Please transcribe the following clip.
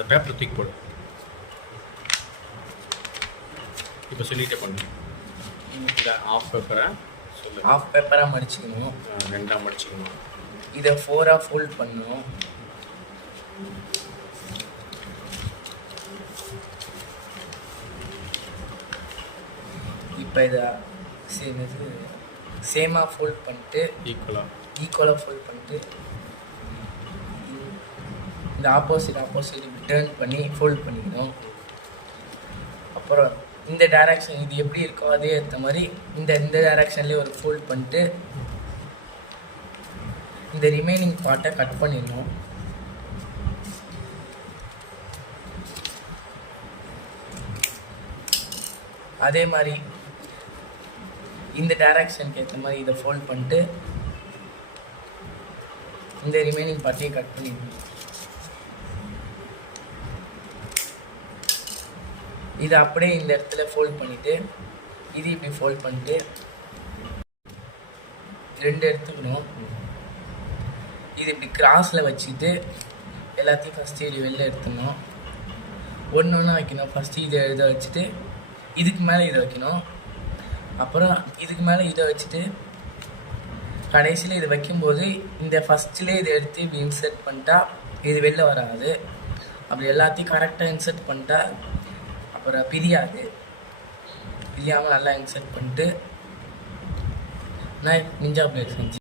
அந்த பேப்பரை தூக்கி போடு. இப்போ சொல்லிகிட்டே பண்ணு. இந்த ஆஃப் பேப்பரை சொல்லு. ஆஃப் பேப்பராக மடிச்சுக்கணும். 2ஆக மடிச்சுக்கணும். இதை 4ஆக ஃபோல்ட் பண்ணணும். இப்போ இதை சேமாக ஃபோல்ட் பண்ணிட்டு ஈக்குவலாக ஃபோல்ட் பண்ணிட்டு இந்த ஆப்போசிட் இப்படி டேர்ன் பண்ணி ஃபோல்ட் பண்ணிக்கணும். அப்புறம் இந்த டைரக்ஷன் இது எப்படி இருக்கோ அதே ஏற்ற மாதிரி இந்த டைரக்ஷன்லேயே ஒரு ஃபோல்ட் பண்ணிட்டு இந்த ரிமைனிங் பார்ட்டை கட் பண்ணிடணும். அதே மாதிரி இந்த டைரக்ஷனுக்கு ஏற்ற மாதிரி இதை ஃபோல்ட் பண்ணிட்டு இந்த ரிமைனிங் பார்ட்டையும் கட் பண்ணிடணும். இதை அப்படியே இந்த இடத்துல ஃபோல்ட் பண்ணிவிட்டு இது இப்படி ஃபோல்ட் பண்ணிட்டு 2 எடுத்துக்கணும். இது இப்படி கிராஸில் வச்சுட்டு எல்லாத்தையும் ஃபஸ்ட்டு இது வெளில எடுத்துடணும். ஒன்று ஒன்றா வைக்கணும். ஃபஸ்ட்டு இதை இதை வச்சுட்டு இதுக்கு மேலே இதை வைக்கணும். அப்புறம் இதுக்கு மேலே இதை வச்சுட்டு கடைசியில் இதை வைக்கும்போது இந்த ஃபஸ்ட்லேயே இதை எடுத்து இப்படி இன்சர்ட் பண்ணிட்டா இது வெளில வராது. அப்படி எல்லாத்தையும் கரெக்டாக இன்சர்ட் பண்ணிட்டா அப்புறம் பிரியாமல் நல்லா இன்சர்ட் பண்ணிட்டு நான் நிஞ்சா பிளேட் செஞ்சு